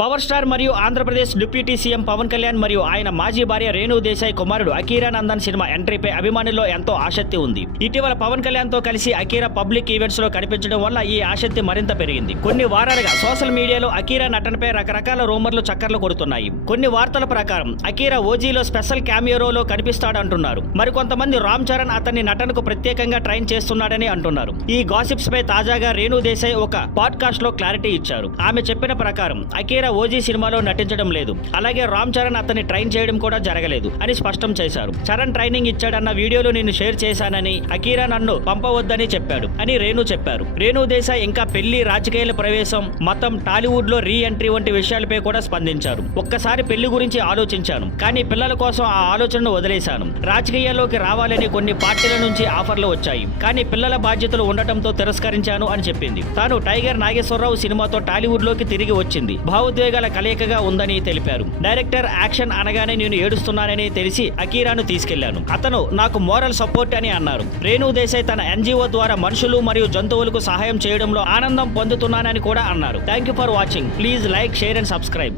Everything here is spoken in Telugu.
పవర్ స్టార్ మరియు ఆంధ్రప్రదేశ్ డిప్యూటీ సీఎం పవన్ కళ్యాణ్ మరియు ఆయన మాజీ భార్య రేణు దేశాయ్ కుమారుడు అకీరా నందన్ సినిమా ఎంట్రీపై అభిమానుల్లో ఎంతో ఆసక్తి ఉంది. ఇటీవల పవన్ కళ్యాణ్ తో కలిసి అకీరా పబ్లిక్ ఈవెంట్స్ లో కనిపించడం వల్ల ఈ ఆసక్తి మరింత పెరిగింది. కొన్ని వారాలుగా సోషల్ మీడియాలో అకీరా నటనపై రకరకాల రూమర్లు చక్కర్లు కొడుతున్నాయి. కొన్ని వార్తల ప్రకారం అకీరా ఓజీలో స్పెషల్ క్యామియోలో కనిపిస్తాడంటున్నారు. మరికొంతమంది రామ్ చరణ్ అతన్ని నటనకు ప్రత్యేకంగా ట్రైన్ చేస్తున్నాడని అంటున్నారు. ఈ గాసిప్స్ పై తాజాగా రేణు దేశాయ్ ఒక పాడ్కాస్ట్ లో క్లారిటీ ఇచ్చారు. ఆమె చెప్పిన ప్రకారం అకీరా ఓజీ సినిమాలో నటించడం లేదు, అలాగే రామ్ చరణ్ అతన్ని ట్రైన్ చేయడం కూడా జరగలేదు అని స్పష్టం చేశారు. చరణ్ ట్రైనింగ్ ఇచ్చాడన్న వీడియోలు నేను షేర్ చేశానని, అకీరా నన్ను పంపవద్దని చెప్పాడు అని రేణు చెప్పారు. రేణు దేశాయ్ ఇంకా పెళ్లి, రాజకీయాల ప్రవేశం, మతం, టాలీవుడ్ లో రీ ఎంట్రీ వంటి విషయాలపై కూడా స్పందించారు. ఒక్కసారి పెళ్లి గురించి ఆలోచించాను, కానీ పిల్లల కోసం ఆ ఆలోచనను వదిలేశాను. రాజకీయాల్లోకి రావాలని కొన్ని పార్టీల నుంచి ఆఫర్లు వచ్చాయి, కానీ పిల్లల బాధ్యతలు ఉండటంతో తిరస్కరించాను అని చెప్పింది. తాను టైగర్ నాగేశ్వరరావు సినిమాతో టాలీవుడ్ లోకి తిరిగి వచ్చింది. భావోద్వేగాల కలయికగా ఉందని తెలిపారు. డైరెక్టర్ యాక్షన్ అనగానే నేను ఏడుస్తున్నానని తెలిసి అకీరాను తీసుకెళ్లాను. అతను నాకు మోరల్ సపోర్ట్ అని అన్నారు. రేణు దేశాయ్ తన ఎన్జిఓ ద్వారా మనుషులు మరియు జంతువులకు సహాయం చేయడంలో ఆనందం పొందుతున్నానని కూడా అన్నారు. Thank you for watching. Please like, share and subscribe.